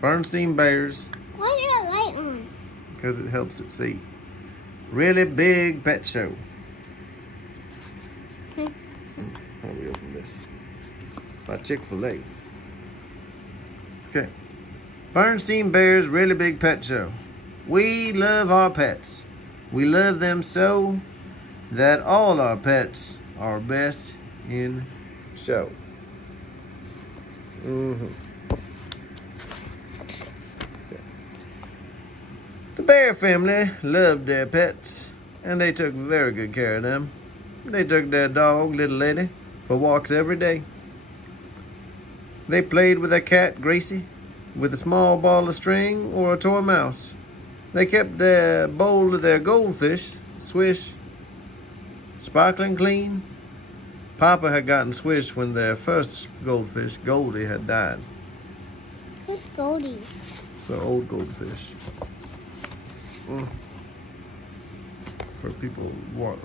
Bernstein Bears. Why is there a light on? Because it helps it see. Really big pet show. How do we open this? By Chick-fil-A. Okay. Bernstein Bears Really Big Pet Show. We love our pets. We love them so that all our pets are best in show. Okay. The Bear family loved their pets, and they took very good care of them. They took their dog, Little Lady, for walks every day. They played with their cat, Gracie, with a small ball of string or a toy mouse. They kept their bowl of their goldfish, Swish, sparkling clean. Papa had gotten Swish when their first goldfish, Goldie, had died. Who's Goldie? It's the old goldfish. For people,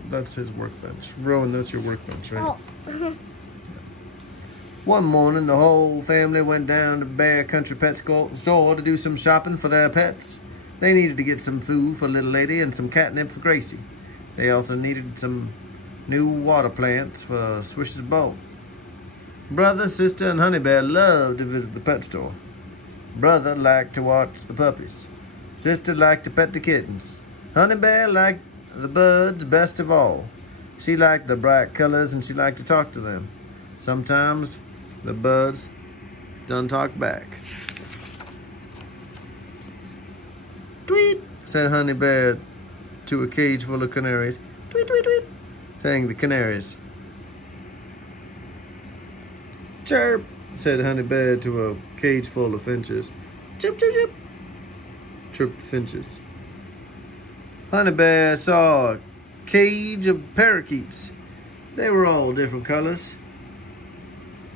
that's his workbench. Rowan, that's your workbench, right? Oh. One morning, the whole family went down to Bear Country Pet Store to do some shopping for their pets. They needed to get some food for Little Lady and some catnip for Gracie. They also needed some new water plants for Swish's bowl. Brother, sister, and Honey Bear loved to visit the pet store. Brother liked to watch the puppies. Sister liked to pet the kittens. Honey Bear liked the birds best of all. She liked the bright colors and she liked to talk to them. Sometimes the birds done talk back. Tweet, said Honey Bear to a cage full of canaries. Tweet, tweet, tweet, sang the canaries. Chirp, said Honey Bear to a cage full of finches. Chip, chip, chip, chirped the finches. Honey Bear saw a cage of parakeets. They were all different colors.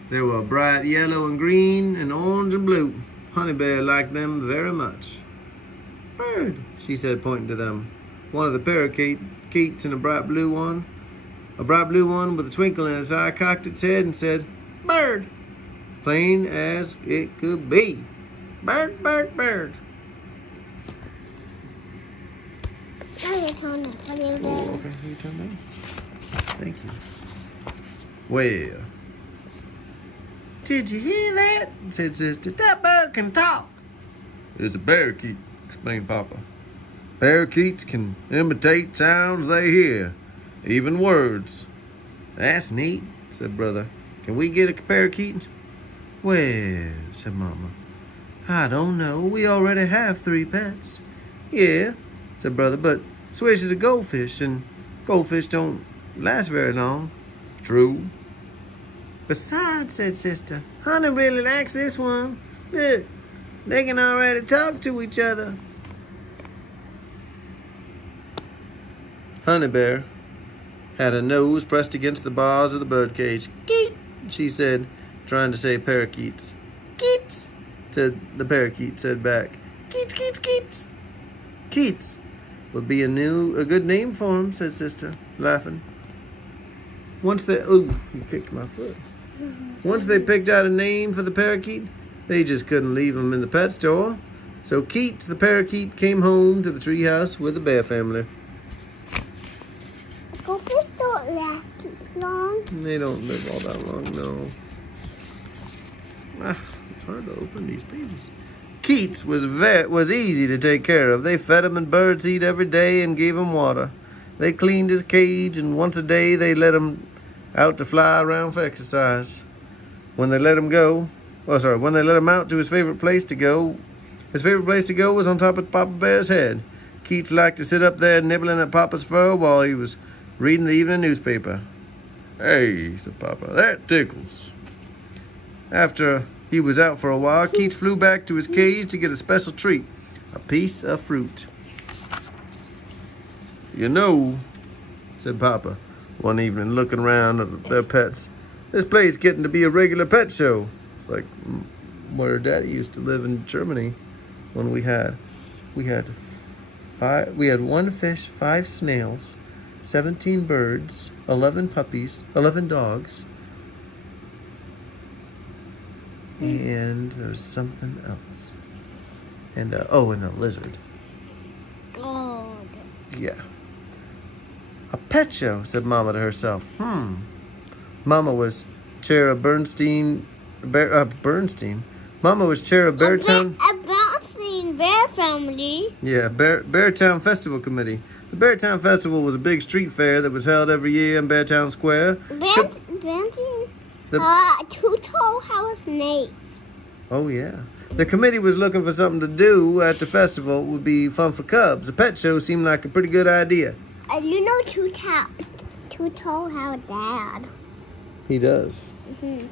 They were bright yellow and green and orange and blue. Honey Bear liked them very much. Bird, she said, pointing to them. One of the parakeets in a bright blue one with a twinkle in its eye, cocked its head and said, "Bird," plain as it could be. Bird, bird, bird. Now you turn it. What do you do? Oh, okay, you turn that. Thank you. Well, did you hear that? Said Sister. That bird can talk. It's a parakeet, explained Papa. Parakeets can imitate sounds they hear, even words. That's neat, said Brother. Can we get a parakeet? Well, said Mama, I don't know. We already have 3 pets. Yeah, said Brother, but Swish is a goldfish, and goldfish don't last very long. True. Besides, said Sister, Honey really likes this one. Look, they can already talk to each other. Honey Bear had a nose pressed against the bars of the birdcage. Keet, she said, trying to say parakeets. Keats, said the parakeet, said back. Keats, Keats, Keats. Keats would be a good name for him, said Sister, laughing. Once they, you kicked my foot. Once they picked out a name for the parakeet, they just couldn't leave him in the pet store. So Keats, the parakeet, came home to the treehouse with the Bear family. Goldfish don't last long. They don't live all that long, no. It's hard to open these pages. Keats was easy to take care of. They fed him and birdseed every day and gave him water. They cleaned his cage, and once a day they let him out to fly around for exercise. When they let him out to his favorite place to go was on top of Papa Bear's head. Keats liked to sit up there nibbling at Papa's fur while he was reading the evening newspaper. Hey, said Papa, that tickles. After he was out for a while, Keats flew back to his cage to get a special treat, a piece of fruit. You know, said Papa one evening, looking around at their pets, this place getting to be a regular pet show. It's like where Daddy used to live in Germany when we had 1 fish, 5 snails, 17 birds, 11 puppies, 11 dogs, and there's something else. And and a lizard. Gold. Yeah. A pet show, said Mama to herself. Mama was chair of Bernstein. Mama was chair of Beartown. A bouncing bear family. Yeah, Beartown Festival Committee. The Beartown Festival was a big street fair that was held every year in Beartown Square. Bouncing. Too tall house snake. Oh, yeah. The committee was looking for something to do at the festival. It would be fun for cubs. A pet show seemed like a pretty good idea. You know Too Tall House Dad. He does. Mm-hmm.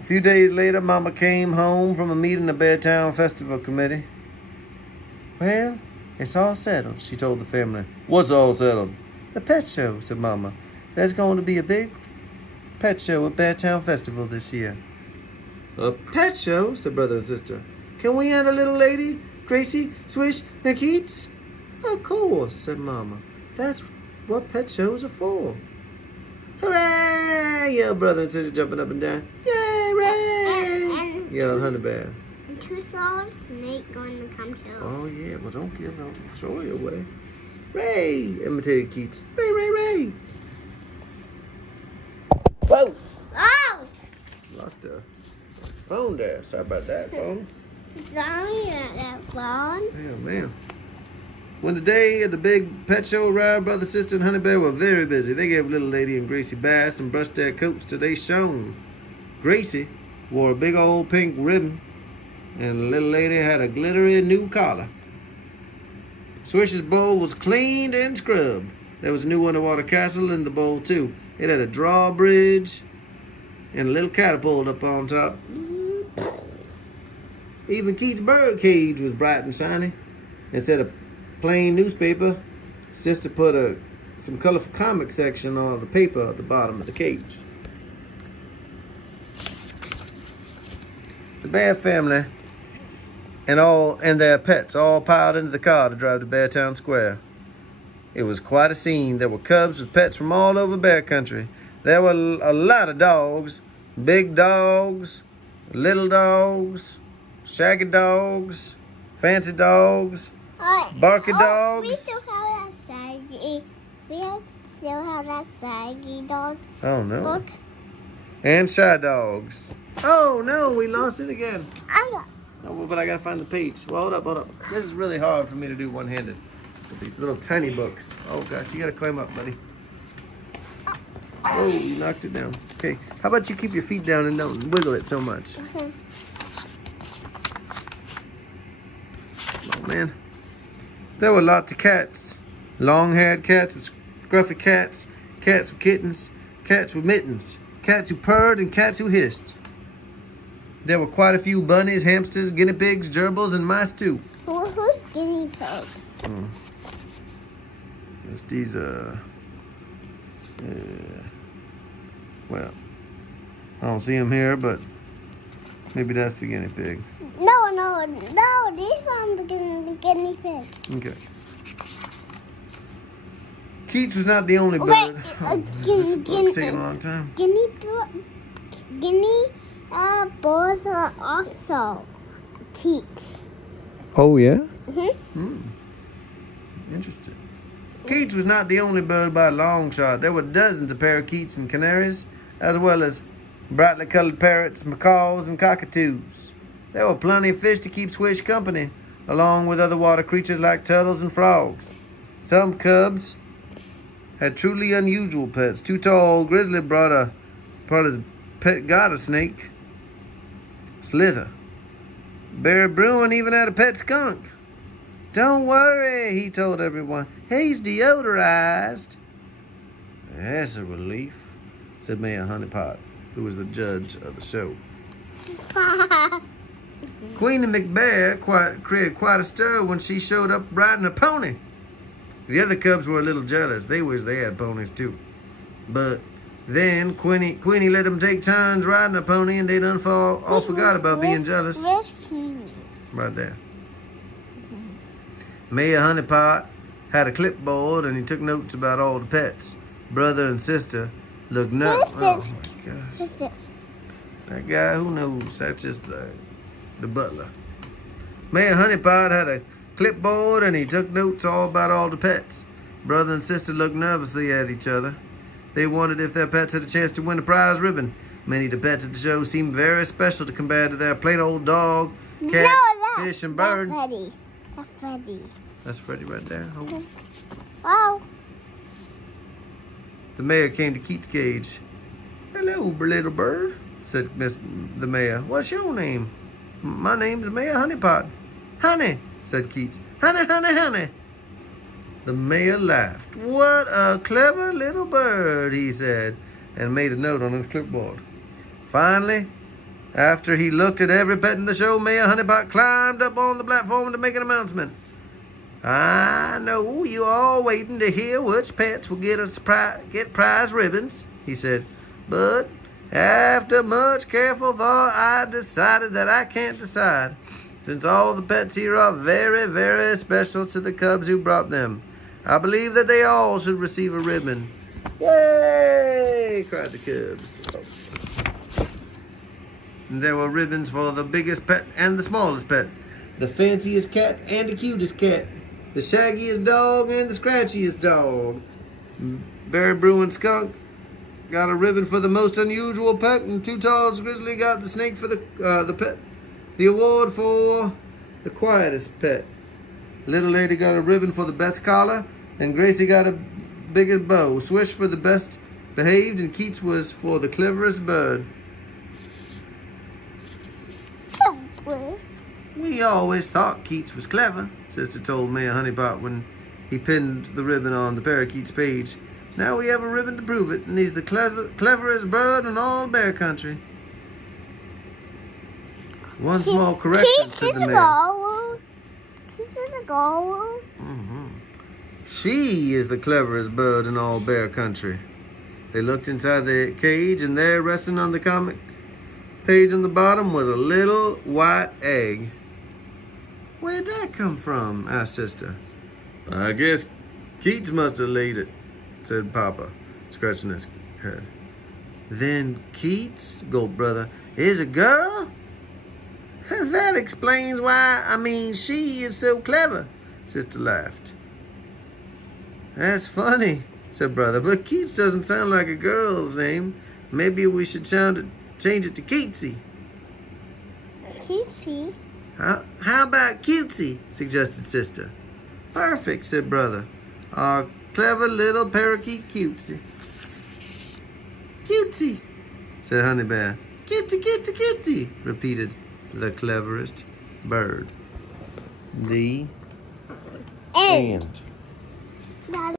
A few days later, Mama came home from a meeting of the Beartown Festival Committee. Well, it's all settled, she told the family. What's all settled? The pet show, said Mama. There's going to be a big pet show at Beartown Festival this year. A pet show, said brother and sister. Can we add a little lady, Gracie, Swish, and Keats? Of course, said Mama. That's what pet shows are for. Hooray! Yelled brother and sister, jumping up and down. Yay, hooray! Yelled Honey Bear. And Too Tall Snake going to come too. Oh, yeah, well, don't give out the story away. Ray! Imitated Keats. Ray, Ray, Ray! Whoa! Oh! Lost a phone there. Sorry about that, phone. Sorry about that phone. Oh, man. When the day of the big pet show arrived, brother, sister, and Honey Bear were very busy. They gave little lady and Gracie baths and brushed their coats till they shone. Gracie wore a big old pink ribbon, and the little lady had a glittery new collar. Swish's bowl was cleaned and scrubbed. There was a new underwater castle in the bowl, too. It had a drawbridge and a little catapult up on top. Even Keats' bird cage was bright and shiny. Instead of plain newspaper, it's just to put some colorful comic section on the paper at the bottom of the cage. The Bear family and their pets all piled into the car to drive to Beartown Square. It was quite a scene. There were cubs with pets from all over Bear Country. There were a lot of dogs, big dogs, little dogs, shaggy dogs, fancy dogs, barky dogs. We still have that shaggy. Still have that shaggy dog. Oh no. Look. And shy dogs. Oh no, we lost it again. I got. Oh, but I gotta find the page. Well, hold up. This is really hard for me to do one-handed. With these little tiny books. Oh gosh, you gotta climb up, buddy. Oh, you knocked it down. Okay, how about you keep your feet down and don't wiggle it so much? Oh man. There were lots of cats. Long-haired cats with scruffy cats, cats with kittens, cats with mittens, cats who purred, and cats who hissed. There were quite a few bunnies, hamsters, guinea pigs, gerbils, and mice too. Who's guinea pigs? It's these, well, I don't see them here, but maybe that's the guinea pig. No, these are the guinea pigs. Okay. Keats was not the only bird. Wait, This book's taking a long time. Guinea birds are also teats. Oh, yeah? Mm-hmm. Interesting. Keats was not the only bird by a long shot. There were dozens of parakeets and canaries, as well as brightly colored parrots, macaws, and cockatoos. There were plenty of fish to keep Swish company, along with other water creatures like turtles and frogs. Some cubs had truly unusual pets. Too Tall Grizzly brought his pet garter snake, Slither. Bear Bruin even had a pet skunk. Don't worry, he told everyone. He's deodorized. That's a relief, said Mayor Honeypot, who was the judge of the show. Queenie McBear created quite a stir when she showed up riding a pony. The other cubs were a little jealous. They wished they had ponies too. But then Queenie let them take turns riding a pony, and they done all forgot about being jealous. Where's Queenie? Right there. Mayor Honeypot had a clipboard, and he took notes about all the pets. Brother and sister looked nuts. Who's Oh this? my gosh. Who's this? That guy, who knows? That's just the butler. Mayor Honeypot had a clipboard and he took notes all about all the pets. Brother and sister looked nervously at each other. They wondered if their pets had a chance to win a prize ribbon. Many of the pets at the show seemed very special to compare to their plain old dog, cat, fish, and bird. That's Freddy. That's Freddy. That's Freddy right there. Oh. Wow. The mayor came to Keats' cage. "Hello, little bird," said the mayor. "What's your name?" "My name's Mayor Honeypot." "Honey," said Keats. "Honey, honey, honey." The mayor laughed. "What a clever little bird," he said, and made a note on his clipboard. Finally, after he looked at every pet in the show, Mayor Honeypot climbed up on the platform to make an announcement. "I know you're all waiting to hear which pets will get prize ribbons," he said. "But after much careful thought, I decided that I can't decide, since all the pets here are very, very special to the cubs who brought them. I believe that they all should receive a ribbon." "Yay!" cried the cubs. And there were ribbons for the biggest pet and the smallest pet, the fanciest cat and the cutest cat, the shaggiest dog and the scratchiest dog. Barry Bruin Skunk got a ribbon for the most unusual pet, and Too Tall's Grizzly got the snake for the pet. The award for the quietest pet. Little Lady got a ribbon for the best collar, and Gracie got a biggest bow. Swish for the best behaved, and Keats was for the cleverest bird. "We always thought Keats was clever," Sister told Mayor Honeypot when he pinned the ribbon on the parakeet's page. "Now we have a ribbon to prove it, and he's the cleverest bird in all Bear Country." One small correction, said the mayor. Keats is a goal. "She is the cleverest bird in all Bear Country." They looked inside the cage, and there, resting on the comic page on the bottom, was a little white egg. "Where'd that come from?" asked Sister. "I guess Keats must have laid it," said Papa, scratching his head. "Then Keats," gulped Brother, "is a girl? That explains why, she is so clever," Sister laughed. "That's funny," said Brother, "but Keats doesn't sound like a girl's name. Maybe we should change it to Keatsy." Cutesy. How about Cutesy?" suggested Sister. "Perfect," said Brother. "Our clever little parakeet Cutesy." "Cutesy," said Honey Bear. "Cutesy, cutesy, cutesy," repeated the cleverest bird. The end.